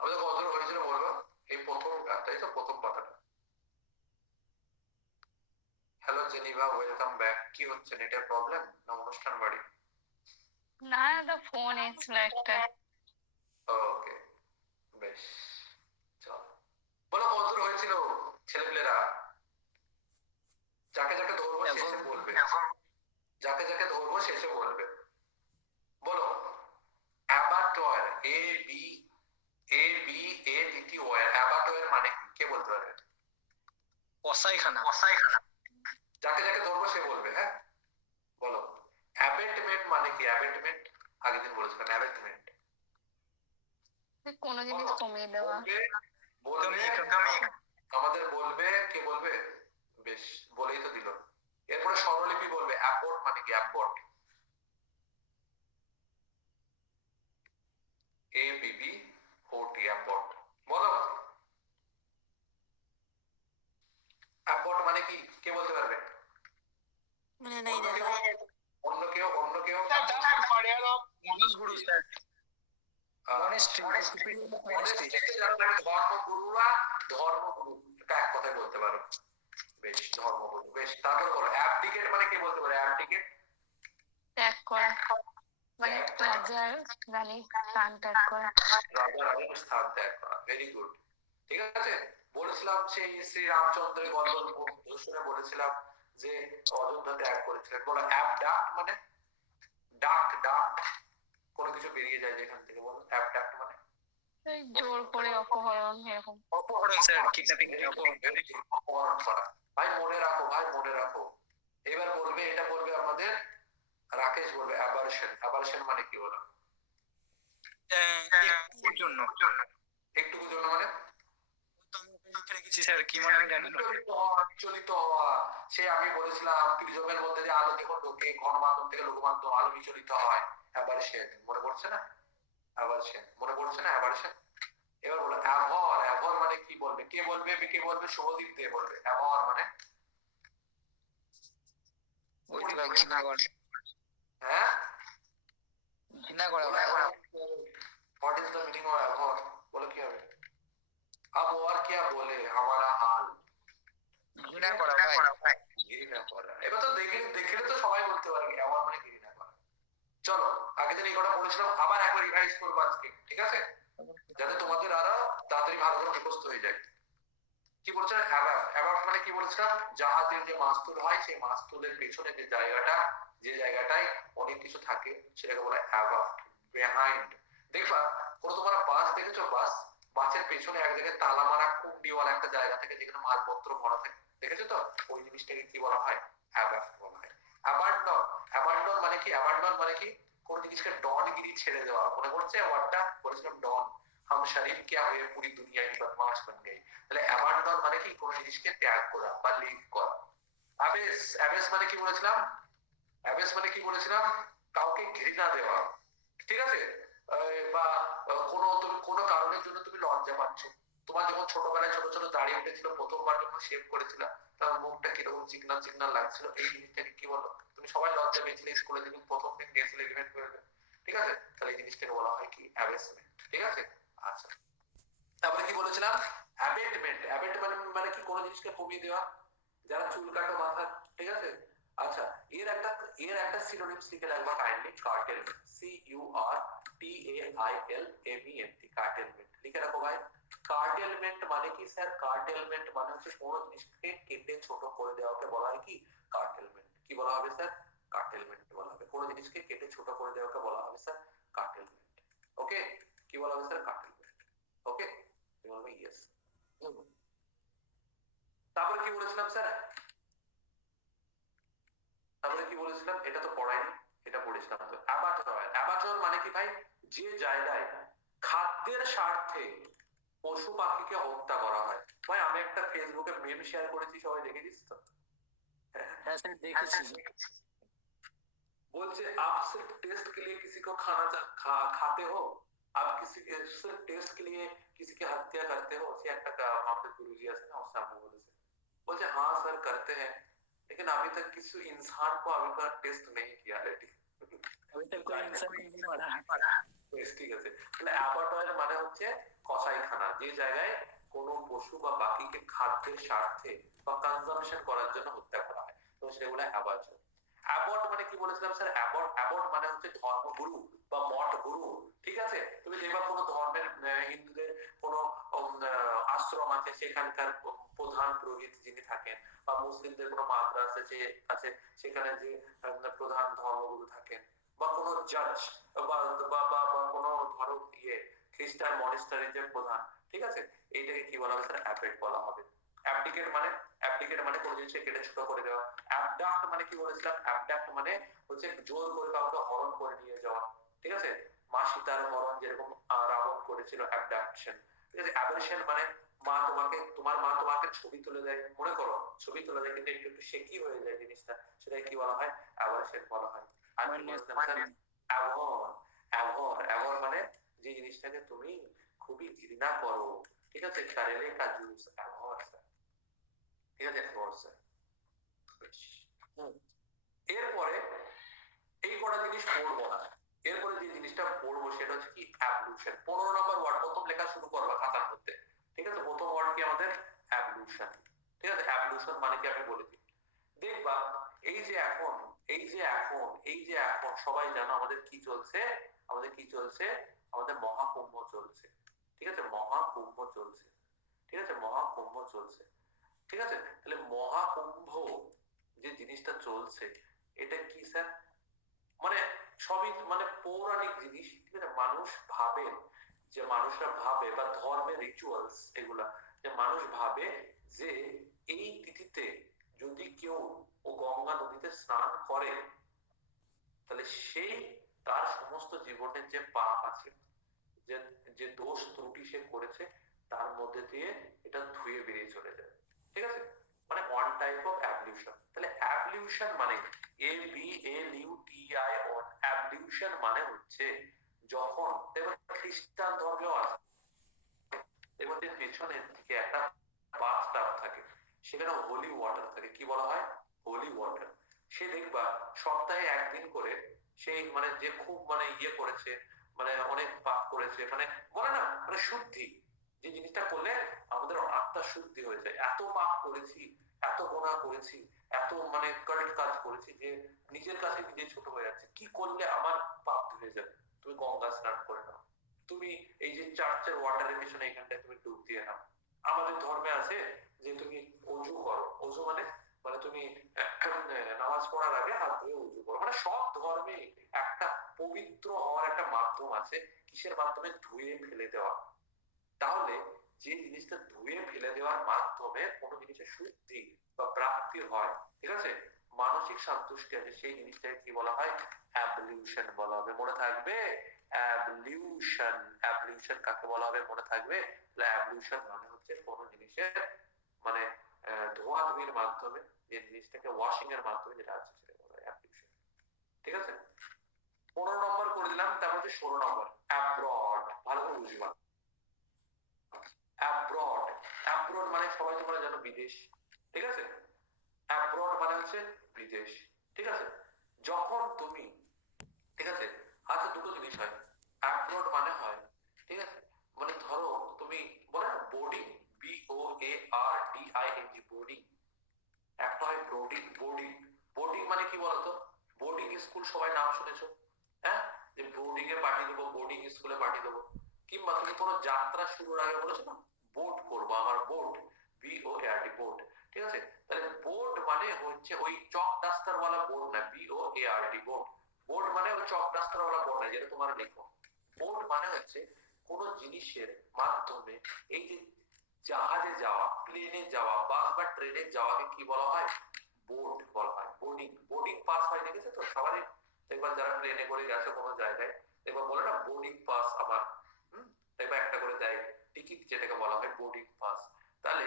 আমাদের কতজন হয়েছিল বলবো? এই প্রথম, তাই তো, প্রথম পাতাটা। Hello Geneva, welcome back. কি হচ্ছে, নেটের প্রবলেম না অনুষ্ঠান বাড়ি? না দাদা, ফোন এসেছিল একটা। ওকে, বেশ, চল বলো কতদূর হয়েছিল ছেলেপেলেরা। যাকে যাকে ধরবো শেষে বলবে, যাকে যাকে ধরবো শেষে বলবে। বলো অ্যাবাটয়ের, ABATTOR, অ্যাবাটয়ের মানে কি, কে বলতে পারবে? কসাইখানা। যাকে যাকে ধরবো সে বলবে, হ্যাঁ বলো। অ্যাবেটমেন্ট মানে কি? অ্যাবেটমেন্ট আগের দিন বলেছিলাম, অ্যাবেটমেন্ট কোনো জিনিস কমিয়ে দেওয়া। বলবে আমাদের বলবে, কে বলবে? বেশ, বলেই তো দিল। এরপরে স্বরলিপি বলবে। অ্যাবোর্ট মানে কি? অ্যাবোর্ট, ABBOT, অ্যাবোর্ট। বলো অ্যাবোর্ট মানে কি, কে বলতে পারবে? মানে নাই দাদা। অন্য কেউ, অন্য কেউ? গুরু স্যার, ধর্মগুরুরা, ধর্মগুরু, এটা এক কথায় বলতে পারো। বেশ, ধর্মগুরু। বেশ, তারপরে বলো অ্যাবডিকেট মানে কে বলতে পারে? অ্যাবডিকেট ত্যাগ করা, মানে রাজার রানীর স্থান ত্যাগ করা। রাজা রানীর স্থান ত্যাগ করা। ভেরি গুড, ঠিক আছে। বলেছিলাম সেই শ্রী রামচন্দ্রের গল্প শুনে বলেছিলাম যে অযোধ্যা ত্যাগ করেছিলেন। বলো অ্যাবডাক্ট মানে? ডাক, ডাক, কোনো কিছু বেরিয়ে যায় যেখান থেকে। বলো অ্যাবডাক্ট মানে? এই জোর করে অপহরণ, এরকম। অপহরণ স্যার, কিডন্যাপিং। অপহরণ করা। ভাই মনে রাখো, ভাই মনে রাখো। এবার বলবে, এটা বলবে আমাদের রাকেশ, বলবে অ্যাবারশন। অ্যাবারশন মানে কি বলো? একটুর জন্য। একটুকুর জন্য মানে? স্যার কি মানে আমি জানি না। বিচলিত হওয়া। সে আমি বলেছিলাম প্রিজমের মধ্যে যে আলো যখন ঢোকে ঘনমাধ্যম থেকে লঘুমাধ্যম, আলো বিচলিত হয়। অ্যাবারশন, মনে পড়ছে না? অ্যাবারশন মনে পড়ছে না? অ্যাবারশন। এবার বলো অ্যাভর। অ্যাভর মানে কি বলবে? কে বলবে? কে বলবে? শুভদীপ দে বলবে। অ্যাভর মানে? ওই তো ঘৃণা করে। হ্যাঁ, ঘৃণা করা। What is the meaning of abhor? बोलो क्या है? अब और क्या बोले हमारा हाल। ঘৃণা করা ভাই। ঘৃণা করা। এবার তো দেখলে দেখলে তো সবাই বলতে পারবে অ্যাওয়ার মানে ঘৃণা করা। চলো আগের দিন এই কথা বলেছিলাম, আবার একবার রিভাইজ করবো আজকে, ঠিক আছে, যাতে তোমাদের আরো তাড়াতাড়ি ভালো করে মুখস্থ হয়ে যায়। কি বলছিলাম? অ্যাবাব। অ্যাবাব মানে কি বলেছিলাম? জাহাজের যে মাস্তুল হয় সেই মাস্তুলের পেছনে যে জায়গাটা, যে জায়গাটায় অনেক কিছু থাকে সেটাকে বলা হয় অ্যাবাব, বিহাইন্ড। দেখবা কোনো তোমরা বাস দেখেছো? বাস, বাসের পেছনে এক জায়গায় তালা মারা কুন্ডিওয়ালা একটা জায়গা থেকে যেখানে মালপত্র ভরা থাকে, দেখেছো তো? ওই জিনিসটাকে কি বলা হয়? অ্যাবাব বলা হয়। অ্যাবান্ডন। অ্যাবান্ডন মানে কি? অ্যাবান্ডন মানে কি? কোন জিনিসকে ডনগিরি ছেড়ে দেওয়া। মনে পড়ছে ওয়ার্ডটা? বলেছিলাম ডন, हम शरीर क्या हुए पूरी दुनिया की बदमाश बन गई। তাহলে অ্যাবান্ডন মানে কি? কোন জিনিসকে ত্যাগ করা বা লিভ করা। অ্যাবেস। অ্যাবেস মানে কি বলেছিলাম? অ্যাবেস মানে কি বলেছিলাম? কাউকে ঘৃণা দেওয়া, ঠিক আছে। বা কোনো তুমি কোনো কারণের জন্য তুমি লজ্জা পাচ্ছ। তোমার যখন ছোটবেলায় ছোট ছোট দাড়ি উঠেছিল, প্রথমবার যখন শেভ করেছিল, তোমার মুখটা কিরকম চিকনা চিকনা লাগছিল, এই জিনিসটাকে কি বলো? তুমি সবাই লজ্জা পেয়েছিলে স্কুলে যেদিন প্রথম দিন গেছিলে ইভেন্ট করে, ঠিক আছে, তাহলে এই জিনিসটাকে বলা হয় কি? অ্যাবেসমেন্ট, ঠিক আছে। আচ্ছা, তারপরে কি বলেছিলাম? অ্যাবেটমেন্ট। অ্যাবেটমেন্ট মানে কি? কোনো জিনিসকে কমিয়ে দেওয়া। যারা চুল কাটো মাথা, ঠিক আছে। আচ্ছা, এর একটা সিনোনিমস লিখে রাখবা কাইন্ডলি। কার্টেলমেন্ট, CURTAILMENT, কার্টেলমেন্ট লিখে রাখো ভাই। কার্টেলমেন্ট মানে কি স্যার? কার্টেলমেন্ট মানে হচ্ছে কোনো জিনিসকে কেটে ছোট করে দেওয়াকে বলা হয় কি? কার্টেলমেন্ট। কি বলা হবে স্যার? কার্টেলমেন্ট বলা হবে। কোনো জিনিসকে কেটে ছোট করে দেওয়াকে বলা হবে স্যার কার্টেলমেন্ট। ওকে, কি বলা হবে স্যার? কার্টেলমেন্ট। ওকে, তুমি বলবে ইয়েস। তারপরে কি বলেছিলাম স্যার? তারপরে কি বলেছিলাম? এটা তো পড়াইনি, এটা পড়েছিলাম তো। অ্যাবাটর। অ্যাবাটর মানে কি ভাই? যে জায়গায় খাদ্যের স্বার্থে পশু পাখিকে হত্যা করা হয়। ভাই আমি একটা ফেসবুকে মেম শেয়ার করেছি, সবাই দেখেছিস তো? হ্যাঁ স্যার দেখেছি। बोलते आप सिर्फ टेस्ट के लिए किसी को खाते हो, आप किसी के सिर्फ टेस्ट के लिए किसी की हत्या करते हो। সে একটা আমাদের গুরুজি আছে না, ওর সামনে বলেছে, বলছে हाँ सर करते हैं, लेकिन अभी तक किसी इंसान को अभी तक टेस्ट नहीं किया है। আমি তো কোই ইনসান नहीं मारा। বেশ, ঠিক আছে। তাহলে অ্যাবাটয়ের মানে হচ্ছে কসাইখানা, যে জায়গায় কোনো পশু বা পাখিকে খাদ্যের স্বার্থে বা কনজাম্পশন করার জন্য হত্যা করা হয়, তো সেগুলো অ্যাবার্জন। অ্যাবট মানে কি বলেছিলাম স্যার? অ্যাবট, অ্যাবট মানে হচ্ছে ধর্মগুরু বা মঠ গুরু। ঠিক আছে, তুমি দেখবা কোনো ধর্মের হিন্দুদের কোনো আশ্রম আছে, সেখানকার প্রধান পুরোহিত যিনি থাকেন, বা মুসলিমদের কোনো মাদ্রাস আছে আছে, সেখানে যে প্রধান ধর্মগুরু থাকেন, বা কোনো জাজ বা বা বা বা কোনো ধরো খ্রিস্টান মনিস্টারির যে প্রধান, ঠিক আছে, এইটাকে কি বলা হবে স্যার? অ্যাবেট বলা হবে। অ্যাবডিকেট মানে, অ্যাবডিকেট মানে কোনো জিনিসকে কেটে ছোট করে দেওয়া। অ্যাবডাক্ট মানে কি বলেছিলাম? অ্যাবডাক্ট মানে হচ্ছে জোর করে কাউকে হরণ করে নিয়ে যাওয়া। ঠিক আছে, মা সীতার হরণ যেরকম রাবণ করেছিল, অ্যাবডাকশন। ঠিক আছে, অ্যাবারশন মানে মা তোমাকে, তোমার মা তোমাকে ছবি তুলে দেয়, মনে করো ছবি তুলে দেয়, কিন্তু একটু একটু শেকি হয়ে যায় জিনিসটা, সেটাকে কি বলা হয়? অ্যাবারশন বলা হয়। আর কি বলছিলাম স্যার? অ্যাভর, অ্যাভর, অ্যাভর মানে যে জিনিসটাকে তুমি খুবই ঘৃণা করো। ঠিক আছে, কারেলে কা জুস, অ্যাভর স্যার। ঠিক আছে, অ্যাভর স্যার। এরপরে এই কটা জিনিস পড়বো না, এরপরে যে জিনিসটা পড়বো সেটা হচ্ছে কি? অ্যাবলিউশন। 15 নম্বর ওয়ার্ড প্রথম লেখা শুরু করবা খাতার মধ্যে। ঠিক আছে, প্রথম ওয়ার্ড কি আমাদের? অ্যাবলিউশন। ঠিক আছে, অ্যাবলিউশন মানে কি আমি বলে দিই। দেখবা এই যে এখন, এই যে এখন, এই যে এখন সবাই জানো আমাদের কি চলছে? আমাদের কি চলছে? আমাদের মহাকুম্ভ চলছে। ঠিক আছে, মহাকুম্ভ চলছে। ঠিক আছে, মহাকুম্ভ চলছে। ঠিক আছে, তাহলে মহাকুম্ভ যে জিনিসটা চলছে, এটা কি স্যার? মানে সবই মানে পৌরাণিক জিনিস। ঠিক আছে, মানুষ ভাবে, যে মানুষরা ভাবে, বা ধর্মের রিচুয়ালস এগুলা, যে মানুষ ভাবে যে এই তিথিতে যদি কেউ ও গঙ্গা নদীতে স্নান করে, তাহলে সেই তার সমস্ত জীবনের যে পাপ আছে, যে যে দোষ ত্রুটি সে করেছে, তার মধ্যে দিয়ে এটা ধুয়ে বেরিয়ে চলে যায়। ঠিক আছে, মানে ওয়ান টাইপ অফ অ্যাবলিউশন। তাহলে অ্যাবলিউশন মানে ABLUTION, অ্যাবলিউশন মানে হচ্ছে যখন দেখো খ্রিস্টান ধর্মেও আছে, দেখো যে পেছনের দিকে একটা বাথটাব থাকে, সেখানে হোলি ওয়াটার থাকে, কি বলা হয়? হোলি ওয়াটার। সে দেখবা সপ্তাহে একদিন করে, সেই মানে যে খুব মানে করেছে, মানে অনেক পাপ করেছে, মানে বলে না মানে শুদ্ধি, যে জিনিসটা করলে আমাদের আত্মা শুদ্ধি হয়ে যায়। এত পাপ করেছি, এত গোনা করেছি, এত মানে কাল্ট কাজ করেছি, যে নিজের কাছে নিজে ছোট হয়ে যাচ্ছে, কি করলে আমার পাপ ধুয়ে যাবে? তুমি গঙ্গা স্নান করে নাও, তুমি এই যে চার্চের ওয়াটারের পিছনে এখানটায় তুমি ডুব দিয়ে নাও। আমাদের ধর্মে আছে যে তুমি অজু করো, অজু মানে মানে তুমি নামাজ পড়ার আগে হাত ধুয়ে অজু করো। মানে সব ধর্মে একটা পবিত্র হওয়ার একটা মাধ্যম আছে। কিসের মাধ্যমে? ধুয়ে ফেলে দেওয়া। তাহলে যে জিনিসটা ধুয়ে ফেলে দেওয়ার মাধ্যমে কোনো জিনিসের শুদ্ধি বা প্রাপ্তি হয়, ঠিক আছে, মানসিক সন্তুষ্টি আছে, সেই জিনিসটাকে কি বলা হয়? অ্যাবলিউশন বলা হবে। মনে থাকবে? অ্যাবলিউশন। অ্যাবলিউশন কাকে বলা হবে? মনে থাকবে? অ্যাবলিউশন মানে হচ্ছে কোনো জিনিসের মানে ধোয়াধুয়ির মাধ্যমে, যে জিনিসটাকে ওয়াশিং এর মাধ্যমে যেটা আছে, সেটা বলা হয় অ্যাবলিউশন। ঠিক আছে, 15 নম্বর করে দিলাম। তারপর হচ্ছে 16 নম্বর, অ্যাব্রড। ভালো করে বুঝবা, অ্যাব্রড। অ্যাব্রড মানে সবাই তোমরা জানো বিদেশ। ঠিক আছে, অ্যাব্রড মানে হচ্ছে বিদেশ। ঠিক আছে, যখন তুমি, ঠিক আছে, আচ্ছা দুটো জিনিস হয়। অ্যাব্রড মানে হয়, ঠিক আছে, মানে ধরো তুমি বলে না বোর্ডিং, BOARDING, বোর্ডিং। একটা হয় বোর্ডিং, বোর্ডিং। বোর্ডিং মানে কি বলতো? বোর্ডিং স্কুল সবাই নাম শুনেছো, হ্যাঁ, যে বোর্ডিং এ পাঠিয়ে দেবো, বোর্ডিং স্কুলে পাঠিয়ে দেবো। কিংবা তুমি কোনো যাত্রা শুরুর আগে বলেছো না, বোর্ড করবো, আমার বোর্ড, BOARD, বোর্ড। ঠিক আছে, তাহলে বোর্ড মানে হচ্ছে ওই চক ডাস্টার ওয়ালা বোর্ড না, BOARD, বোর্ড। বোর্ড মানে ওই চক ডাস্টার ওয়ালা বোর্ড না, যেটা তোমার লেখো। বোর্ড মানে হচ্ছে কোন জিনিসের মাধ্যমে, এই যে জাহাজে যাওয়া, প্লেনে যাওয়া, বাস বা ট্রেনে যাওয়াকে কি বলা হয়? বোর্ড বলা হয়। বোর্ডিং, বোর্ডিং পাস হয়, দেখেছো তো সবারই, দেখবা যারা প্লেনে করে গেছে কোনো জায়গায়, দেখবা বলে না বোর্ডিং পাস আমার, দেখবা একটা করে দেয় টিকিট, যেটাকে বলা হয় বোর্ডিং পাস। তাহলে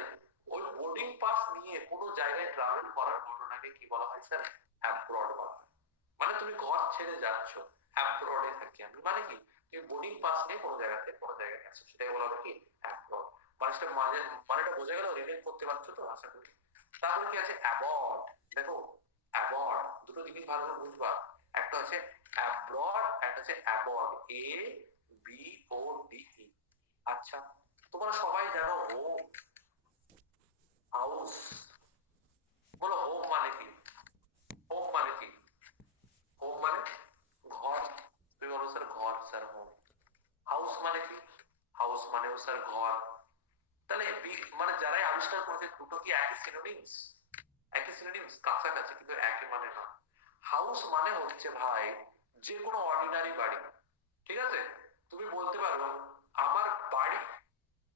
ওই বোর্ডিং পাস নিয়ে কোনো জায়গায় ট্রাভেল করার ঘটনাকে কি বলা হয় স্যার? অ্যাব্রড বলা হয়। মানে তুমি ঘর ছেড়ে যাচ্ছ, অ্যাব্রডে থাকি আমি, মানে কি তুমি বোর্ডিং পাস নিয়ে কোনো জায়গাতে কোনো জায়গায় গেছো, সেটাকে বলা হয় কি? অ্যাব্রড। মানুষটা মানে, মানেটা বোঝা গেল? রিলেট করতে পারছো তো আশা করি। তারপরে কি আছে? অ্যাবর্ড। দেখো অ্যাবর্ড, দুটো জিনিস ভালো করে বুঝবা। একটা হচ্ছে অ্যাব্রড, একটা হচ্ছে অ্যাবর্ড, ABODE। আচ্ছা, তোমরা সবাই জানো হোম, হাউস। বলো হোম মানে কি? হোম মানে কি? হোম মানে ঘর। তুমি বলো স্যার ঘর, স্যার হোম। হাউস মানে কি? হাউস মানেও স্যার ঘর। তাহলে মানে যারাই আবিষ্কার করেছে দুটো কি একই সিনোনিমস? একই সিনোনিমস, কাছাকাছি কিন্তু একই মানে না। হাউস মানে হচ্ছে ভাই যে কোনো অর্ডিনারি বাড়ি, ঠিক আছে? তুমি বলতে পারো আমার বাড়ি,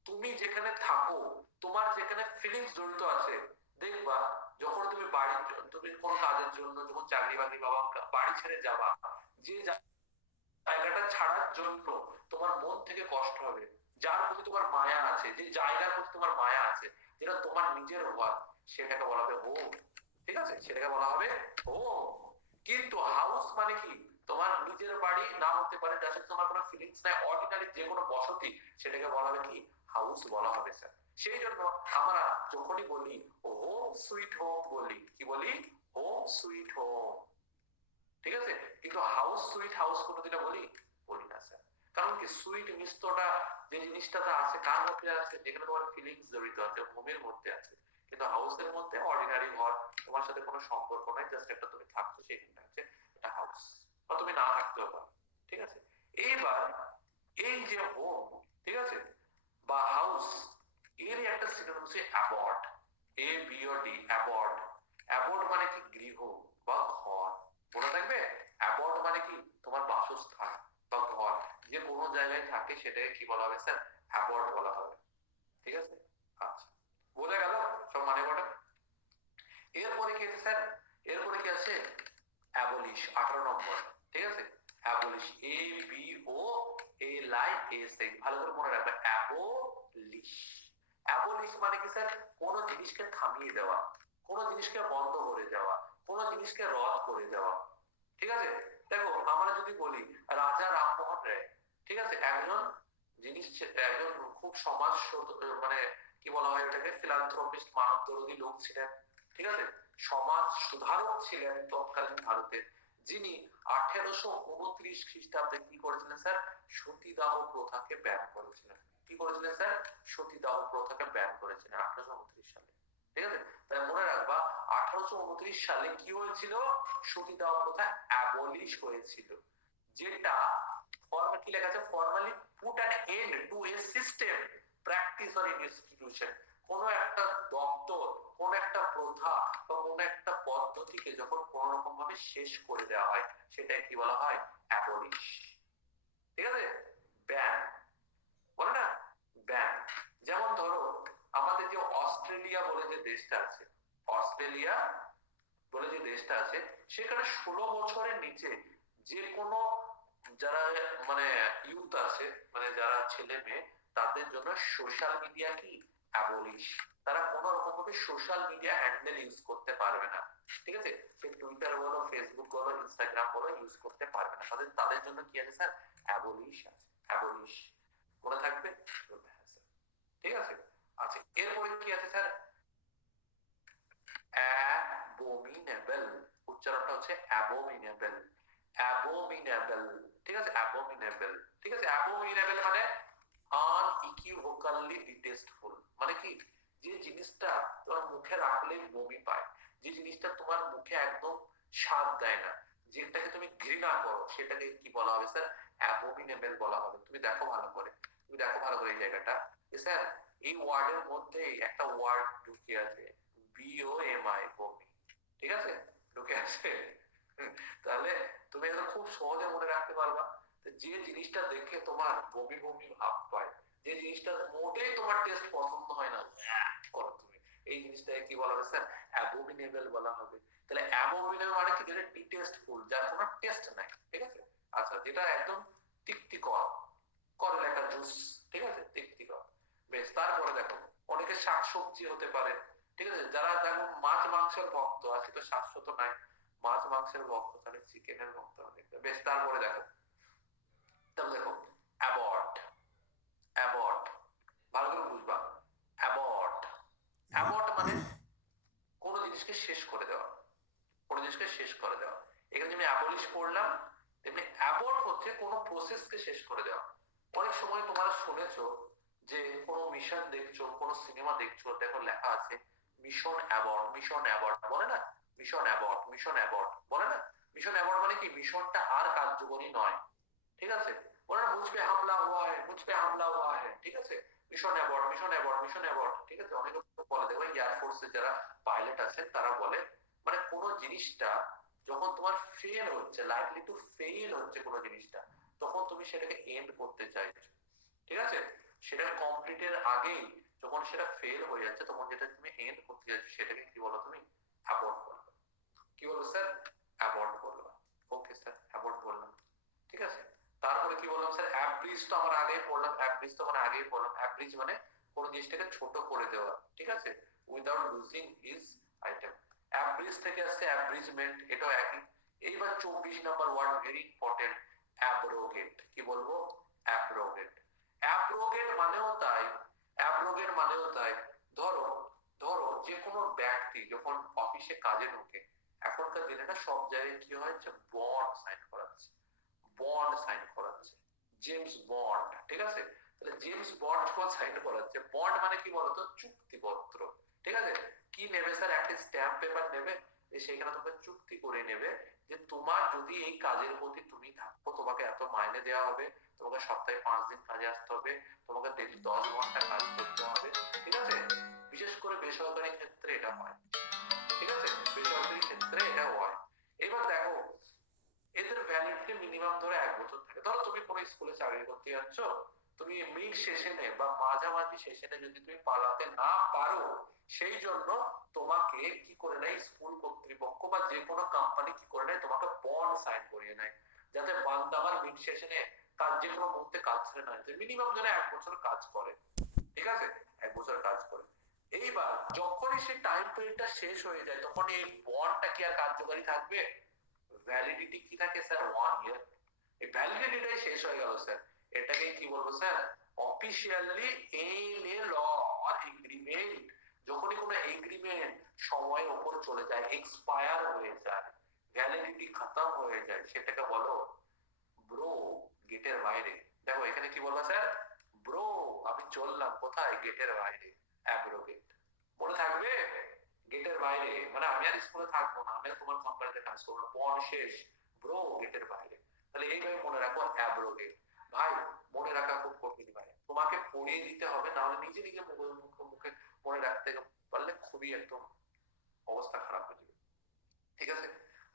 তুমি যেখানে থাকো, তোমার যেখানে ফিলিংস জড়িত আছে, দেখবা যখন তুমি বাড়ি, তুমি কোনো কাজের জন্য যখন চাকরি বাকরি বাবা বাড়ি ছেড়ে যাবা, যে জায়গাটা ছাড়ার জন্য তোমার মন থেকে কষ্ট হবে, যার প্রতি তোমার মায়া আছে, যে জায়গার প্রতি তোমার মায়া আছে, যেটা তোমার নিজের ঘর, সেটাকে বলা হবে হোম। ঠিক আছে, সেটাকে বলা হবে হোম। কিন্তু হাউস মানে কি? তোমার নিজের বাড়ি না হতে পারে, যার সাথে তোমার কোনো ফিলিংস নাই, অর্ডিনারি যে কোনো বসতি, সেটাকে বলা হবে কি? হাউস বলা হবে স্যার। সেই জন্য আমরা যখনই বলি হোম সুইট হোম বলি, কি বলি? Home sweet home. ঠিক আছে, কিন্তু হাউস সুইট হাউস কোনোদিনও বলি বলি না স্যার। কারণ কি, সুইট মিষ্টটা যে জিনিসটাতে আছে কার মধ্যে আছে? যেখানে তোমার ফিলিংস জড়িত আছে, হোমের মধ্যে আছে। কিন্তু হাউসের মধ্যে অর্ডিনারি ঘর, তোমার সাথে কোনো সম্পর্ক নাই, জাস্ট একটা তুমি থাকছো, সেখানটা হচ্ছে এটা হাউস। বা তুমি না থাকতেও পারো। ঠিক আছে, এইবার এই যে হোম, ঠিক আছে, বা হাউস, এর একটা সিনোনিম হচ্ছে অ্যাবর্ড। এ বি ও ডি, অ্যাবর্ড। অ্যাবর্ড মানে কি? গৃহ বা ঘর। মনে থাকবে, অ্যাবর্ড মানে কি? তোমার বাসস্থান বা ঘর, যে কোনো জায়গায় থাকে সেটাকে কি বলা হবে স্যার? অ্যাবর্ড বলা হবে। ঠিক আছে, আচ্ছা, বোঝা গেল সব মানে কটা? এরপরে কি আছে স্যার? এরপরে কি আছে? অ্যাবলিশ, 18 নম্বর। ঠিক আছে, abolish, A B O L I S H, ভালো করে মনে রাখবে, অ্যাবলিশ। অ্যাবলিশ মানে কি স্যার? কোন জিনিসকে থামিয়ে দেওয়া, কোন জিনিসকে বন্ধ করে দেওয়া, কোন জিনিসকে রদ করে দেওয়া। ঠিক আছে, দেখো আমরা যদি বলি রাজা রামমোহন রায়, ঠিক আছে, একজন জিনিস, একজন খুব সমাজ মানে কি বলা হয় ওটাকে, ফিলান্থ্রপিস্ট, মানবদরদী লোক ছিলেন। ঠিক আছে, সমাজ সুধারক ছিলেন তৎকালীন ভারতে, যিনি 1829 খ্রিস্টাব্দে কি করেছিলেন স্যার? সতীদাহ প্রথাকে ব্যান করেছিলেন। কি করেছিলেন স্যার? সতীদাহ প্রথাকে ব্যান করেছিলেন 1829 সালে। ঠিক আছে, তাই মনে রাখবা 1829 সালে কি হয়েছিল? সতীদাহ প্রথা অ্যাবলিশ হয়েছিল, যেটা কি লেখা আছে? Formally put an end to a system, practice or institution. কোন একটা দপ্তর, কোন একটা প্রথা বা কোন একটা পদ্ধতিকে যখন কোন রকম ভাবে শেষ করে দেওয়া হয়, সেটা কি বলা হয়? অ্যাবলিশ। ঠিক আছে, ব্যান বলে না, ব্যান। যেমন ধরো আমাদের যে অস্ট্রেলিয়া বলে যে দেশটা আছে, অস্ট্রেলিয়া বলে যে দেশটা আছে, সেখানে 16 বছরের নিচে যে কোনো যারা মানে ইউথ আছে, মানে যারা ছেলে মেয়ে, তাদের জন্য সোশ্যাল মিডিয়া কি? অ্যাবলিশ। তারা কোনো রকম ভাবে সোশ্যাল মিডিয়া হ্যান্ডেল ইউজ করতে পারবে না। ঠিক আছে, সে টুইটার বলো, ফেসবুক বলো, ইনস্টাগ্রাম বলো, ইউজ করতে পারবে না। তাদের তাদের জন্য কি আছে স্যার? অ্যাবলিশ আছে, অ্যাবলিশ। মনে থাকবে? ঠিক আছে, আচ্ছা, এরপরে কি আছে স্যার? অ্যাবোমিনেবল, উচ্চারণটা হচ্ছে অ্যাবোমিনেবল, অ্যাবোমিনেবল। ঠিক আছে, অ্যাবোমিনেবল। ঠিক আছে, অ্যাবোমিনেবল মানে আনইকুইভোকালি ডিটেস্টফুল। মানে কি? যে জিনিসটা তোমার মুখে রাখলে বমি পায়, যে জিনিসটা তোমার মুখে একদম স্বাদ দেয় না, যেটাকে তুমি ঘৃণা করো, সেটাকে কি বলা হবে স্যার? অ্যাবোমিনেবল বলা হবে। তুমি দেখো ভালো করে, তুমি দেখো ভালো করে এই জায়গাটা, স্যার এই ওয়ার্ডের মধ্যে একটা ওয়ার্ড ঢুকে আছে, বিওএমআই, বমি। ঠিক আছে, ঢুকে আছে। তাহলে তুমি এটা খুব সহজে মনে রাখতে পারবা। যে জিনিসটা দেখে তোমার বমি বমি ভাব পায়, যে জিনিসটা মোটেই তোমার টেস্ট পছন্দ হয় না, করো তুমি, এই জিনিসটাকে কি বলা হবে স্যার? অ্যাবোমিনেবল বলা হবে। তাহলে অ্যাবোমিনেবল মানে কি? যেটা ডিটেস্টফুল, যার কোনো টেস্ট নাই। ঠিক আছে, আচ্ছা, যেটা একদম তিক্তিকর, করলেকা জুস, ঠিক আছে, তিক্তিকর। বেশ, তারপরে দেখো অনেকে শাকসবজি হতে পারে। ঠিক আছে, যারা দেখো মাছ মাংসের ভক্ত, আজকে তো স্বাস্থ্য তো নাই, মাছ মাংসের ভক্ত, তাহলে চিকেনের ভক্ত অনেক। বেশ, তারপরে দেখো, তাহলে দেখো অ্যাবর্ট, অ্যাবর্ট, ভালো করে বুঝবা। অ্যাবর্ট, অ্যাবর্ট মানে কোন জিনিসকে শেষ করে দেওয়া, কোন জিনিসকে শেষ করে দেওয়া। এখানে যেমনি অ্যাবলিশ পড়লাম, তেমনি অ্যাবর্ট হচ্ছে কোন প্রসেসকে শেষ করে দেওয়া। অনেক সময় তোমরা শুনেছো যে কোনো মিশন দেখছো, কোনো সিনেমা দেখছো, দেখো লেখা আছে মিশন অ্যাবর্ট, মিশন অ্যাবর্ট বলে না, মিশন অ্যাবর্ট, মিশন অ্যাবর্ট বলে না, মিশন অ্যাবর্ট মানে কি মিশনটা আর কার্যকরী নয়, ঠিক আছে, বলে না মুঝ পে হামলা হুয়া হ্যায়, মুঝ পে হামলা হুয়া হ্যায়, ঠিক আছে, mission abort, mission abort, mission abort, ঠিক আছে, অনেকে বলে, দেখো এয়ার ফোর্সে যারা পাইলট আছেন তারা বলে মানে কোনো জিনিসটা যখন তোমার ফেল হচ্ছে, লাইকলি টু ফেল হচ্ছে কোনো জিনিসটা, তখন তুমি সেটাকে এন্ড করতে চাইছো, ঠিক আছে, সেটা কমপ্লিটের আগেই যখন সেটা ফেল হয়ে যাচ্ছে তখন যেটা তুমি এন্ড করতে যাচ্ছ সেটাকে কি বলো তুমি, অ্যাবর্ট বলবে, কি বলবো স্যার, অ্যাবর্ট বলবো, ওকে স্যার অ্যাবর্ট বললাম, ঠিক আছে, তারপরে কি বললাম স্যার, অ্যাব্রিজ তো আমরা আগেই পড়লাম, অ্যাব্রিজ তো আমরা আগেই পড়লাম, অ্যাব্রিজ মানে কোনো জিনিসটাকে ছোট করে দেওয়া, ঠিক আছে, উইদাউট লুজিং ইজ আইটেম, অ্যাব্রিজ থেকে আসছে অ্যাব্রিজমেন্ট, এটাও একই। এইবার 24 number ward very important, abrogate, কি বলবো, অ্যাব্রোগেট, অ্যাব্রোগেট মানেও তাই, অ্যাব্রোগেট মানেও তাই, ধরো ধরো যে কোনো ব্যক্তি যখন অফিসে কাজে ঢোকে, এখনকার দিনে না সব জায়গায় কি হয়েছে, বন্ড সাইন করাচ্ছে, বন্ড সাইন করাচ্ছে, জেমস বন্ড, ঠিক আছে, তাহলে জেমস বন্ড যখন সাইন করাচ্ছে, বন্ড মানে কি বলতো, চুক্তিপত্র, ঠিক আছে, কি নেবে স্যার, একটা স্ট্যাম্প পেপার নেবে, সেখানে তোমাকে চুক্তি করে নেবে যে তোমার যদি এই কাজের প্রতি তুমি থাকো তোমাকে এত মাইনে দেওয়া হবে, তোমাকে সপ্তাহে 5 দিন কাজে আসতে হবে, তোমাকে ডেলি 10 ঘন্টা কাজ করতে হবে, ঠিক আছে, বিশেষ করে বেসরকারি ক্ষেত্রে এটা হয়, ঠিক আছে, বেসরকারি ক্ষেত্রে এটা হয়। এবার দেখো এদের ভ্যালিডিটি মিনিমাম ধরে 1 বছর থাকে, ধরো তুমি কোনো স্কুলে চাকরি করতে যাচ্ছ, তুমি মিড সেশনে বা মাঝামাঝি সেশনে যদি তুমি পালাতে না পারো, সেই জন্য তোমাকে কি করে নেয় স্কুল কর্তৃপক্ষ বা যে কোনো কোম্পানি কি করে নেয়, তোমাকে বন্ড সাইন করিয়ে নেয়, যাতে বান্দা আমার মিড সেশনে কাজ যে কোনো মুহূর্তে কাজ ছেড়ে না যেতে, মিনিমাম যেন 1 বছর কাজ করে, ঠিক আছে, 1 বছর কাজ করে। এইবার যখনই সেই টাইম পিরিয়ডটা শেষ হয়ে যায় তখন এই বন্ডটা কি আর কার্যকারী থাকবে, ভ্যালিডিটি কি থাকে স্যার, 1 ইয়ার, এই ভ্যালিডিটিটাই শেষ হয়ে গেল স্যার, এটাকে কি বলবো sir, officially in a law or agreement, যখনই কোনো এগ্রিমেন্ট সময়ের উপর চলে যায়, এক্সপায়ার হয়ে যায়, ভ্যালিডিটি খতম হয়ে যায়, সেটাকে বলো ব্রো গেটের বাইরে, দেখো এখানে কি বলবো স্যার, ব্রো আমি চললাম কোথায়, গেটের বাইরে, অ্যাব্রোগেট, মনে থাকবে, গেটের বাইরে মানে আমি আর স্কুলে থাকবো না, আমি আর তোমার কোম্পানিতে কাজ করবো না, পড় শেষ, ব্রো গেটের বাইরে, তাহলে এইভাবে মনে রাখো অ্যাব্রোগেট, ভাই মনে রাখা খুব কঠিন ভাই, তোমাকে পড়িয়ে দিতে হবে, না হলে নিজে নিজে মুখে মনে রাখতে পারলে খুবই একদম অবস্থা খারাপ হয়ে যাবে, ঠিক আছে,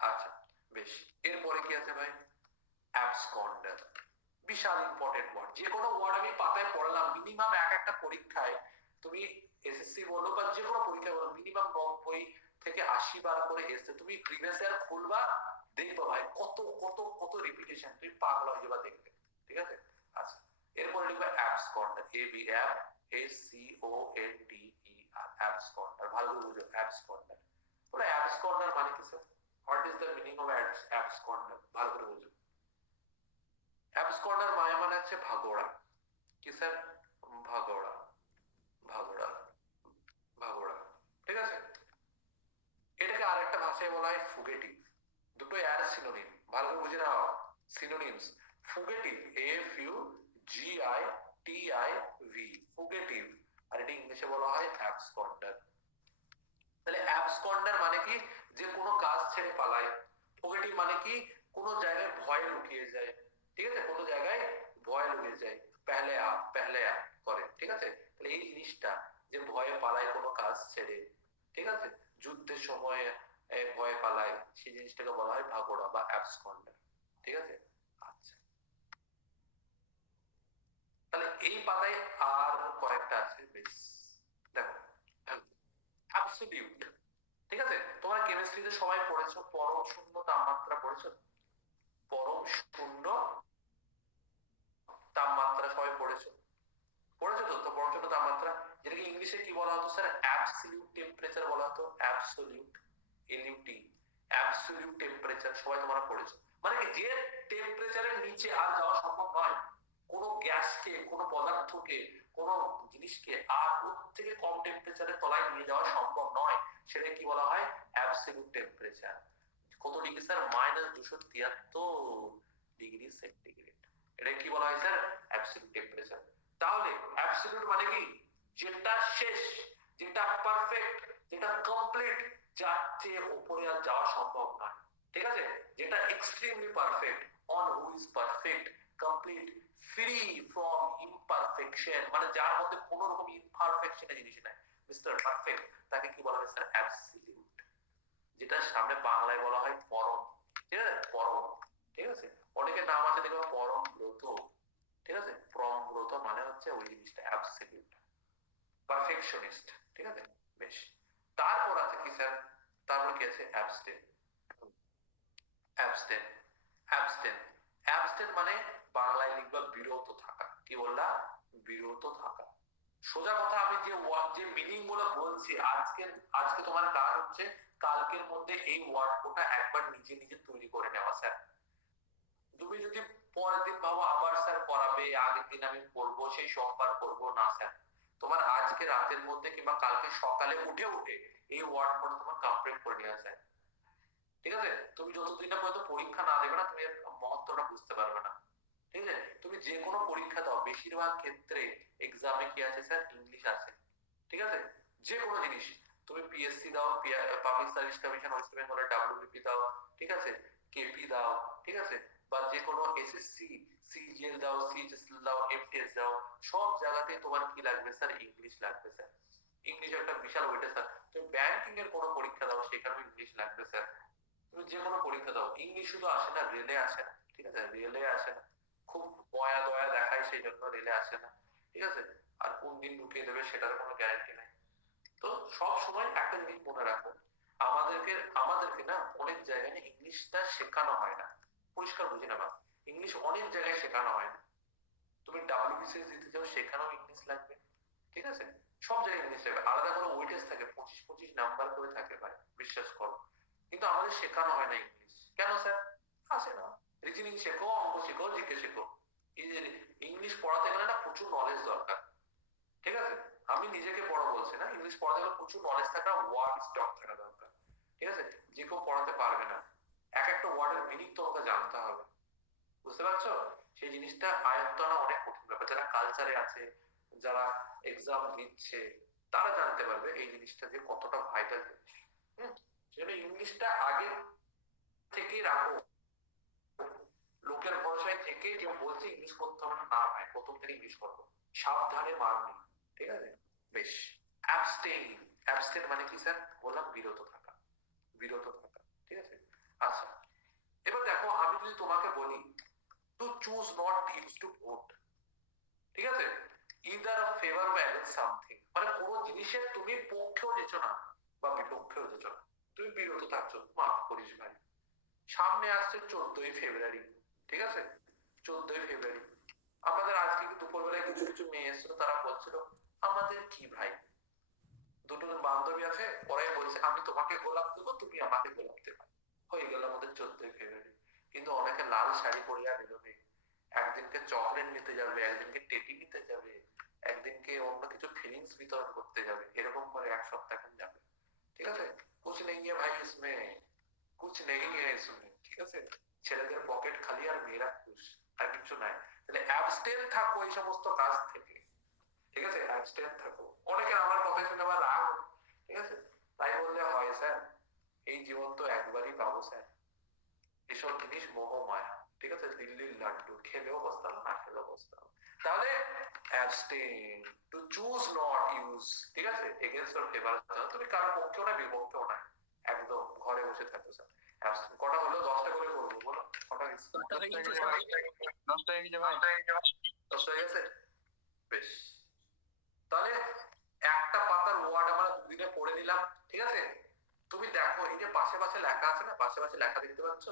আচ্ছা বেশ, এরপরে কি আছে ভাই, অ্যাবসকন্ডার, বিশাল ইম্পর্টেন্ট ওয়ার্ড, যে কোনো ওয়ার্ড আমি পাতায় পড়লাম মিনিমাম একটা পরীক্ষায় তুমি এসএসসি বলো বা যে কোনো পরীক্ষা বলো মিনিমাম 90 থেকে 80 বার করে এসছে, তুমি প্রিভিয়াস ইয়ার খুলবা দেখবা ভাই কত কত কত রিপিটেশন, তুমি পাগল হয়ে যাবা দেখবে, ঠিক আছে, আচ্ছা এরপরে লিখবা absconder, A B F S C O N D E R, absconder, ভালো করে বুঝো অ্যাবসকন্ডার, বলে অ্যাবসকন্ডার মানে কি sir, what is the meaning of absconder, ভালো করে বুঝো, অ্যাবসকন্ডার মানে হচ্ছে ভাগোড়া, কি স্যার, ভাগোড়া, ভাগোড়া, ভাগোড়া, ঠিক আছে, এটাকে আরেকটা ভাষায় বলা হয় ফুগেটিভ, দুটো এর সিনোনিম, ভালো করে বুঝে নাও, synonyms, fugitive, F U G I T I V, fugitive, আর এটা ইংলিশে বলা হয় অ্যাবসকন্ডার, তাহলে অ্যাবসকন্ডার মানে কি, যে কোনো কাজ ছেড়ে পালায়, ফুগেটিভ মানে কি, কোনো জায়গায় ভয় লুকিয়ে যায়, ঠিক আছে, কোনো জায়গায় ভয় লুকিয়ে যায়, পেহলে আপ করে, ঠিক আছে, তাহলে এই জিনিসটা যে ভয়ে পালায় কোনো কাজ ছেড়ে, ঠিক আছে, যুদ্ধের সময় ভয়ে পালায়, সেই জিনিসটাকে বলা হয় ভাগোড়া বা অ্যাবসকন্ডার, ঠিক আছে, আচ্ছা তাহলে এই পাতায় আর কয়েকটা আছে বেশ, দেখো অ্যাবসলিউট, ঠিক আছে, তোমরা কেমিস্ট্রিতে সবাই পড়েছো পরম শূন্য তাপমাত্রা, পড়েছো পরম শূন্য তাপমাত্রা, সবাই পড়েছো, পড়েছো তো, তো পরম শূন্য তাপমাত্রা, যেটাকে ইংলিশে কি বলা হতো স্যার, অ্যাবসলিউট টেম্পারেচার বলা হতো, অ্যাবসলিউট, এলইউটি, অ্যাবসলিউট টেম্পারেচার, সবাই তোমরা পড়েছো, মানে কি যে টেম্পারেচারের নিচে আর যাওয়া সম্ভব নয়, কোনো গ্যাসকে, কোনো পদার্থকে, কোনো জিনিসকে আর ওর থেকে কম টেম্পারেচারের তলায় নিয়ে যাওয়া সম্ভব নয়, সেটা কি বলা হয়, অ্যাবসলিউট টেম্পারেচার, কত ডিগ্রি স্যার, -273 ডিগ্রি সেন্টিগ্রেড, এটা কি বলা হয় স্যার, অ্যাবসলিউট টেম্পারেচার, তাহলে অ্যাবসলিউট মানে কি? যেটা শেষ, যেটা পারফেক্ট, যেটা কমপ্লিট, যার চেয়ে উপরে আর যাওয়া সম্ভব নয়। ঠিক আছে? যেটা extremely perfect, on who is perfect, complete, free from imperfection, মানে যার মধ্যে কোনো রকম ইমপারফেকশনের জিনিস নাই, মিস্টার পারফেক্ট, তাকে কি বলা হয় স্যার? অ্যাবসলিউট। যেটা সামনে বাংলায় বলা হয় পরম। ঠিক আছে? পরম। ঠিক আছে? অনেকের নাম আছে দেখবে পরম ব্রত। ঠিক আছে? পরম ব্রত মানে হচ্ছে ওই জিনিসটা অ্যাবসলিউট, পারফেকশনিস্ট। ঠিক আছে? বেশ। তারপর আছে কি স্যার? তারপর কি আছে? অ্যাবস্টেন। অ্যাবস্টেন, অ্যাবস্টেন, অ্যাবস্টেন মানে বাংলায় লিখবা বিরত থাকা। কি বললা? বিরত থাকা। সোজা কথা, আমি যে মিনিং গুলো বলছি আজকে, আজকে তোমার কাজ হচ্ছে কালকের মধ্যে এই ওয়ার্ডটা একবার নিজে নিজে তৈরি করে নেওয়া স্যার। তুমি যদি পরের দিন ভাবো আবার স্যার পড়াবে, আগের দিন আমি পড়বো, সেই সোমবার করবো না স্যার, তোমার আজকে রাতের মধ্যে কিংবা কালকে সকালে উঠে উঠে এই ওয়ার্ডটা তোমার কমপ্লিট করে নেওয়া স্যার। ঠিক আছে? তুমি যতদিন না পর্যন্ত পরীক্ষা না দেবে না, তুমি এর মহত্বটা বুঝতে পারবে না। ঠিক আছে? তুমি যে কোনো পরীক্ষা দাও, বেশিরভাগ ক্ষেত্রে এক্সামে কি আছে স্যার? ইংলিশ আছে। ঠিক আছে? যে কোনো জিনিস, তুমি পিএসসি দাও, পাবলিক সার্ভিস কমিশন ওয়েস্ট বেঙ্গলের ডাব্লিউবিপি দাও, ঠিক আছে, কেপি দাও, ঠিক আছে, বা যে কোনো এসএসসি, সিজিএল দাও, সিজিএল দাও, এমটিএস দাও, সব জায়গাতে তোমার কি লাগবে স্যার? ইংলিশ লাগবে স্যার। ইংলিশ একটা বিশাল ওয়েটে স্যার। তুমি ব্যাংকিং এর কোনো পরীক্ষা দাও, সেখানেও ইংলিশ লাগবে স্যার। তুমি যে কোনো পরীক্ষা দাও, ইংলিশ শুধু আসে না, রেলে আসে না। ঠিক আছে? রেলে আসে না, খুব বয়া দয়া দেখায় সেই জন্য রেলে আসে না। ঠিক আছে? আর কোন দিন ঢুকিয়ে দেবে সেটার কোনো গ্যারান্টি নাই। তো সব সময় একটা জিনিস মনে রাখো, আমাদেরকে আমাদেরকে না অনেক জায়গায় না ইংলিশটা শেখানো হয় না। পরিষ্কার বুঝে নেবা, ইংলিশ অনেক জায়গায় শেখানো হয় না। তুমি ডাব্লিউবিসিএস দিতে যাও, সেখানেও ইংলিশ লাগবে। ঠিক আছে? সব জায়গায় ইংলিশ লাগবে, আলাদা করে ওয়েটেজ থাকে, 25-25 নাম্বার করে থাকে ভাই, বিশ্বাস করো। কিন্তু আমাদের শেখানো হয় না ইংলিশ। কেন স্যার? আসে না। রিজনিং শেখো, অঙ্ক শেখো, জিকে শেখো। ইংলিশ পড়াতে গেলে না প্রচুর নলেজ দরকার। ঠিক আছে? আমি নিজেকে বড় বলছি না, ইংলিশ পড়াতে গেলে প্রচুর নলেজ থাকা, ওয়ার্ড স্টক থাকা দরকার। ঠিক আছে? যে কেউ পড়াতে পারবে না, এক একটা ওয়ার্ডের মিনিং তোমাকে জানতে হবে। বুঝতে পারছো? সেই জিনিসটা আয়ত্ত আনা অনেক কঠিন ব্যাপার। যারা কালচারে আছে, যারা এক্সাম দিচ্ছে, তারা জানতে পারবে এই জিনিসটা যে কতটা ভাইটাল জিনিস। সেজন্য ইংলিশটা আগে থেকে রাখো। লোকের ভরসায় থেকে কেউ বলছে ইংলিশ করতে হবে না, ভাই প্রথম থেকে ইংলিশ করবো, সাবধানে মার নেই। ঠিক আছে? বেশ। অ্যাবস্টেইন, অ্যাবস্টেইন মানে কি স্যার? বললাম বিরত থাকা, বিরত থাকা। ঠিক আছে? আচ্ছা, এবার দেখো, আমি যদি তোমাকে বলি to choose not use to vote, ঠিক আছে, ইদার ফেভার বা এগেইনস্ট সামথিং, মানে কোন জিনিসের তুমি পক্ষেও যেছো না বা বিপক্ষেও যেছো না, তুমি বিরত থাকছো, মাফ করিস ভাই। সামনে আসছে 14ই ফেব্রুয়ারি। ঠিক আছে? 14ই ফেব্রুয়ারি, আমাদের আজকে দুপুরবেলায় কিছু কিছু মেয়ে এসেছিল, তারা বলছিল আমাদের কি ভাই, দুটো বান্ধবী আছে, ওরাই বলছে আমি তোমাকে গোলাপ দেবো, তুমি আমাকে গোলাপ দেবে। হয়ে গেল আমাদের 14ই ফেব্রুয়ারি। কিন্তু অনেকে লাল শাড়ি পরিয়া বেরোবে, একদিনকে চকলেট নিতে যাবে, একদিনকে টেটি নিতে যাবে, একদিনকে অন্য কিছু ফিলিংস বিতরণ করতে যাবে, এরকম করে এক সপ্তাহ এখন যাবে। ঠিক আছে? কুছ নেই ভাই ইসমে, কুছ নেই ইসমে। ঠিক আছে? ছেলেদের পকেট খালি আর মেয়েরা খুশ, আর কিছু নাই। তাহলে অ্যাবস্টেন থাকো এই সমস্ত কাজ থেকে। ঠিক আছে? অ্যাবস্টেন থাকো। অনেকে আমার কথা শুনে আবার রাগ, ঠিক আছে, তাই বললে হয় স্যার? এই জীবন তো একবারই পাবো স্যার, এসব জিনিস মোহ মায়া। ঠিক আছে? দিল্লির লাড্ডু, খেলেও বসতাম, না খেলেও বসতাম। তাহলে abstain, to choose not use, ঠিক আছে, এগেইনস্ট অর ফেভার, তুমি কারো পক্ষেও না বিপক্ষেও না, একদম ঘরে বসে থাকো স্যার। কটা হলো? 10টা করে করবো, বলো কটা হয়েছে? 10টা হয়ে গেছে ভাই। 10টা হয়ে গেছে ভাই। 10টা হয়ে গেছে? বেশ। তাহলে একটা পাতার ওয়ার্ড আমরা দুদিনে পড়ে নিলাম। ঠিক আছে? তুমি দেখো এই যে পাশে পাশে লেখা আছে না, পাশে পাশে লেখা দেখতে পাচ্ছ,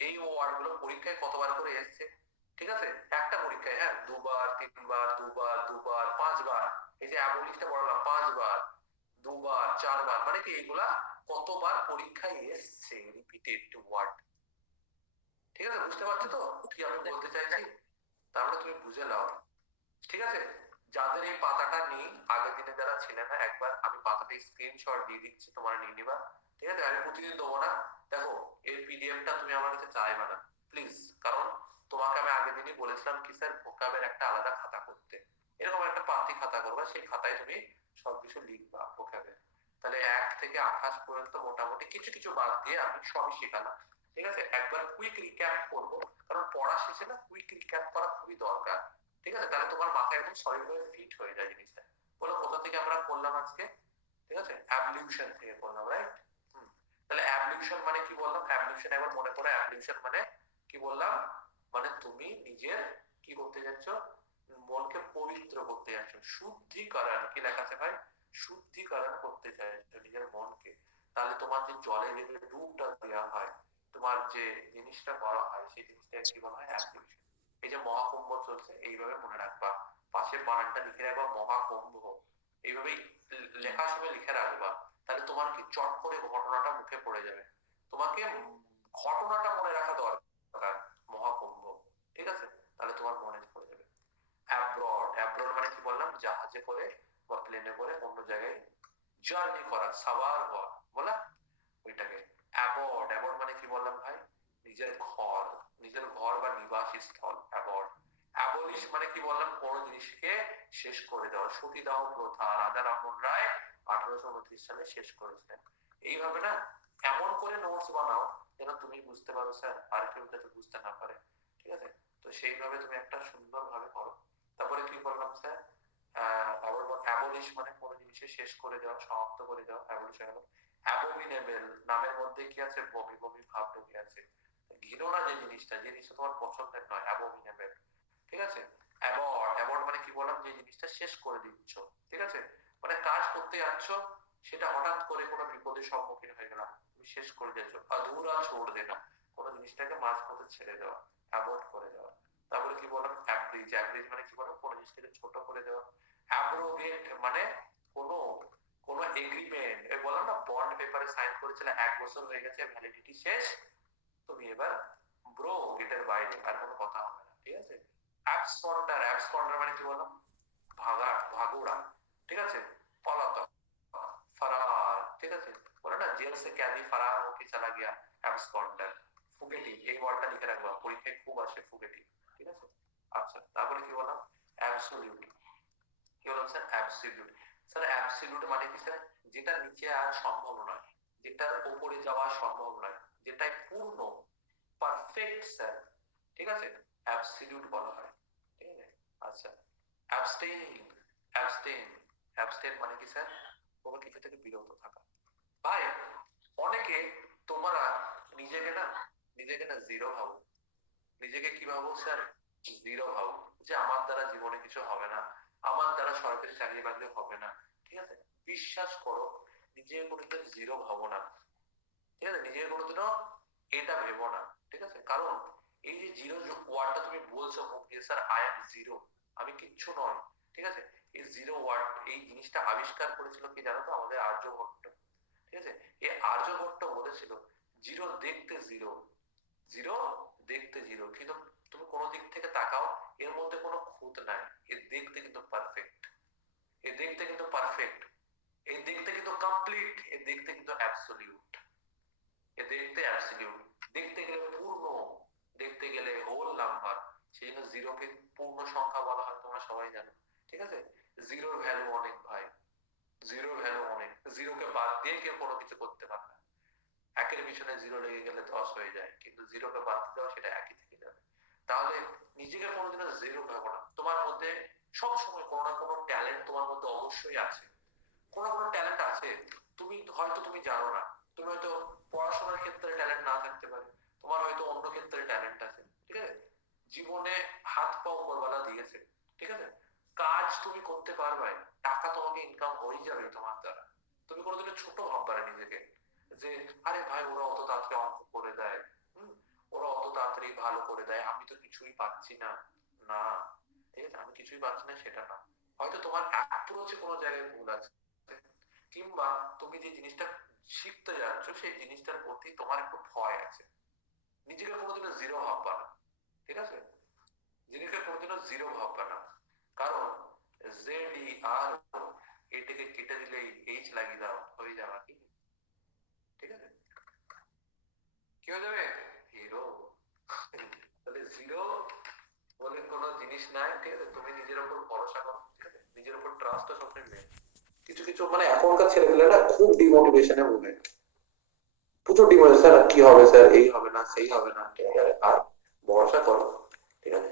এই ওয়ার্ড গুলো পরীক্ষায় কতবার করে এসছে? ঠিক আছে? একটা পরীক্ষায়, হ্যাঁ, দুবার, তিনবার, দুবার, দুবার, 5বার। এই যে অ্যাবলিশটা পড়ালাম 5বার, দুবার, 4বার, মানে কি এইগুলা কতবার পরীক্ষায় এসছে, রিপিটেড ওয়ার্ড। ঠিক আছে? বুঝতে পারছো তো কি আমি বলতে চাইছি? তাহলে তুমি বুঝে নাও। ঠিক আছে? যাদের এই পাতাটা নেই, আগের দিনে যারা ছিলেন না, একবার আমি পাতাটা স্ক্রিনশট দিয়ে দিচ্ছি, তোমরা নিয়ে নিবা। ঠিক আছে? আমি প্রতিদিন দেবো না। দেখো, এর পিডিএফটা তুমি আমার কাছে চাইবা না প্লিজ, কারণ তোমাকে আমি আগের দিনই বলেছিলাম কি স্যার, ভোকাবের একটা আলাদা খাতা করতে। এরকম একটা পাতি খাতা করবা, সেই খাতায় তুমি সবকিছু লিখবা ওখানে। তাহলে 1 থেকে 28 পর্যন্ত মোটামুটি কিছু কিছু বাদ দিয়ে আমি সবই শেখালাম, ঠিক আছে? একবার কুইক রিক্যাপ করবো, কারণ পড়া শেষে না কুইক রিক্যাপ করা খুবই দরকার, ঠিক আছে? তাহলে তোমার মাথায় একদম সলিড ভাবে ফিট হয়ে যায় জিনিসটা। বলো কোথা থেকে আমরা করলাম আজকে? ঠিক আছে, অ্যাবলিউশন থেকে করলাম, রাইট? তাহলে অ্যাবলিউশন মানে কি বললাম? অ্যাবলিউশন একবার মনে করো, অ্যাবলিউশন মানে কি বললাম? মানে তুমি নিজের কি করতে যাচ্ছ? মনকে পবিত্র করতে যাচ্ছ, শুদ্ধিকরণ। কি লেখা আছে ভাই? শুদ্ধিকরণ করতে চাইছো নিজের মনকে। তাহলে তোমার যে জলে যে ডুবটা দেওয়া হয়, তোমার যে জিনিসটা করা হয়, সেই জিনিসটাকে কি বলা হয়? অ্যাবলিউশন। এই যে মহাকুম্ভ চলছে, এইভাবে মনে রাখবা, পাশে বানানটা লিখে রাখবা মহাকুম্ভ, এইভাবেই লেখার সময় লিখে রাখবা। তাহলে তোমার কি চট করে ঘটনাটা মুখে পড়ে যাবে। তোমাকে ঘটনাটা মনে রাখা দরকার, মহাকুম্ভ, ঠিক আছে? তাহলে তোমার মনে পড়ে যাবে। অ্যাব্রড, অ্যাব্রড মানে কি বললাম? জাহাজে করে বা প্লেনে করে অন্য জায়গায় জার্নি করা, সাওয়ার হওয়া, বলা ওইটাকে অ্যাবর্ড। অ্যাবর্ড মানে কি বললাম ভাই? নিজের ঘর, নিজের ঘর বা নিবাস স্থল, অ্যাবর্ড। অ্যাবলিশ মানে কি বললাম? কোন জিনিসকে শেষ করে দেওয়া। সতীদাহ প্রথা রাজা রামমোহন রায় 1829 সালে শেষ করেছিলেন। এইভাবে না এমন করে নোটস বানাও যেন তুমি বুঝতে পারো স্যার, আর কেউ যাতে বুঝতে না পারে, ঠিক আছে? তো সেইভাবে তুমি একটা সুন্দর ভাবে করো। তারপরে কি করলাম স্যার? আবার অ্যাবলিশ মানে কোনো জিনিসের শেষ করে দেওয়া, সমাপ্ত করে দেওয়া, অ্যাবলিশ হয়ে গেল। অ্যাবোমিনেবল নামের মধ্যে কি আছে? বমি বমি ভাব ঢুকে আছে, ঘৃণা যে জিনিসটা, যে জিনিসটা তোমার পছন্দের নয়, অ্যাবোমিনেবল, ঠিক আছে? অ্যাবর্ড, অ্যাবর্ড মানে কি বললাম? যে জিনিসটা শেষ করে দিচ্ছ, ঠিক আছে? মানে কাজ করতে যাচ্ছ, সেটা হঠাৎ করে কোনো বিপদের সম্মুখীন হয়ে গেলাম, তুমি শেষ করে দিয়েছো, আধুরা ছোড় দেনা, কোনো জিনিসটাকে মাঝপথে ছেড়ে দেওয়া, অ্যাবর্ড করে দেওয়া। তারপরে কি বললাম? অ্যাব্রিজ, অ্যাব্রিজ মানে কি বললাম? কোনো জিনিসটাকে ছোট করে দেওয়া। অ্যাব্রোগেট মানে কোনো কোনো এগ্রিমেন্ট, এই বললাম না বন্ড পেপারে সাইন করেছিল, 1 বছর হয়ে গেছে, ভ্যালিডিটি শেষ, তুমি এবার ব্রো গেটের বাইরে, আর কোনো কথা হবে না, ঠিক আছে? অ্যাবসকন্ডার, অ্যাবসকন্ডার মানে কি বললাম? ভাগা, ভাগুড়া, ঠিক আছে? পলাতক, ফরার, ঠিক আছে? বলে না জেল সে ক্যাদি ফরার হোকে চলা গিয়া, অ্যাবসকন্ডার। ফুগেটিভ, এই ওয়ার্ডটা লিখে রাখবা, পরীক্ষায় খুব আসে ফুগেটিভ, ঠিক আছে? আচ্ছা, তারপরে কি বললাম? অ্যাবসলিউট। কি বললাম স্যার? অ্যাবসলিউট। স্যার অ্যাবসলিউট মানে কি স্যার? যেটা নিচে আর সম্ভব নয়, যেটার উপরে যাওয়া সম্ভব নয়, যেটাই পূর্ণ, পারফেক্ট স্যার, ঠিক আছে? অ্যাবসলিউট বলা হয়, ঠিক আছে? আচ্ছা, অ্যাবস্টেইন, অ্যাবস্টেইন, অ্যাবস্টেইন মানে কি স্যার? কোনো কিছু থেকে বিরত থাকা। ভাই অনেকে তোমরা নিজেকে না জিরো ভাবো, নিজেকে কি ভাবো স্যার? জিরো ভাবো, যে আমার দ্বারা জীবনে কিছু হবে না, আমার দ্বারা সরকারি চাকরি বাকরি হবে না, ঠিক আছে? বিশ্বাস করো, নিজেকে কোনোদিন জিরো ভাবো না, ঠিক আছে? নিজেকে কোনোদিনও এটা ভেবো না, ঠিক আছে? কারণ এই যে জিরো ওয়ার্ডটা তুমি বলছো মুখ দিয়ে, স্যার আই এম জিরো, আমি কিচ্ছু নয়, ঠিক আছে? এই জিরো ওয়ার্ড, এই জিনিসটা আবিষ্কার করেছিল কি জানো তো? আমাদের আর্যভট্ট, ঠিক আছে? এই আর্যভট্ট বলেছিল জিরো দেখতে জিরো, জিরো দেখতে জিরো, কিন্তু তুমি কোনো দিক থেকে তাকাও, এর মধ্যে কোনো খুঁত নাই, এর দেখতে কিন্তু পারফেক্ট, এর দেখতে কিন্তু পারফেক্ট, এর দেখতে কিন্তু কমপ্লিট, এর দেখতে কিন্তু অ্যাবসলিউট, এ দেখতে অ্যাবসলিউট, দেখতে গেলে পূর্ণ, দেখতে গেলে হোল নাম্বার, সেই জন্য জিরোকে পূর্ণ সংখ্যা বলা হয়, তোমরা সবাই জানো, ঠিক আছে? জিরোর ভ্যালু অনেক ভাই, জিরোর ভ্যালু অনেক, জিরোকে বাদ দিয়ে কেউ কোনো কিছু করতে পারে না। একের পিছনে জিরো লেগে গেলে 10 হয়ে যায়, কিন্তু জিরোকে বাদ দাও, সেটা একই থেকে যাবে। তাহলে নিজেকে কোনোদিনও জিরো ভাবো না। তোমার মধ্যে সব সময় কোনো না কোনো ট্যালেন্ট তোমার মধ্যে অবশ্যই আছে, কোনো কোনো ট্যালেন্ট আছে, তুমি হয়তো তুমি জানো না, তুমি হয়তো পড়াশোনার ক্ষেত্রে ট্যালেন্ট না থাকতে পারে, তোমার হয়তো অন্য ক্ষেত্রে ট্যালেন্ট আছে, ঠিক আছে? জীবনে হাত পা উপরওয়ালা দিয়েছে, ঠিক আছে? কাজ তুমি করতে পারবে, টাকা তোমাকে ইনকাম হয়ে যাবে তোমার দ্বারা। তুমি কোনোদিনও ছোট ভাববে না নিজেকে, যে আরে ভাই ওরা অত তাড়াতাড়ি অঙ্ক করে দেয়, ওরা অত তাড়াতাড়ি ভালো করে দেয়, আমি তো কিছুই পাচ্ছি না। না, ঠিক আছে? আমি কিছুই পাচ্ছি না সেটা না, হয়তো তোমার অ্যাপ্রোচে কোনো জায়গায় ভুল আছে, কিংবা তুমি যে জিনিসটা শিখতে যাচ্ছ সেই জিনিসটার প্রতি তোমার একটু ভয় আছে। নিজেকে কোনোদিনও জিরো ভাববা না, ঠিক আছে? নিজেকে কোনোদিনও জিরো ভাববা না, কারণ জেড ই আর এটাকে কেটে দিলেই এইচ লাগিয়ে দাও, হয়ে যাবে কি, ঠিক আছে? কি হয়ে যাবে? হিরো। তাহলে জিরো বলে কোনো জিনিস নাই, ঠিক আছে? তুমি নিজের উপর ভরসা করো, ডিমোটিভেশন নেই। কিছু কিছু মানে এখনকার ছেলেপেলেরা খুব ডিমোটিভেশনে ভোগে, প্রচুর ডিমোটিভেশন, স্যার কি হবে স্যার, এই হবে না সেই হবে না, ঠিক আছে আর ভরসা করো, ঠিক আছে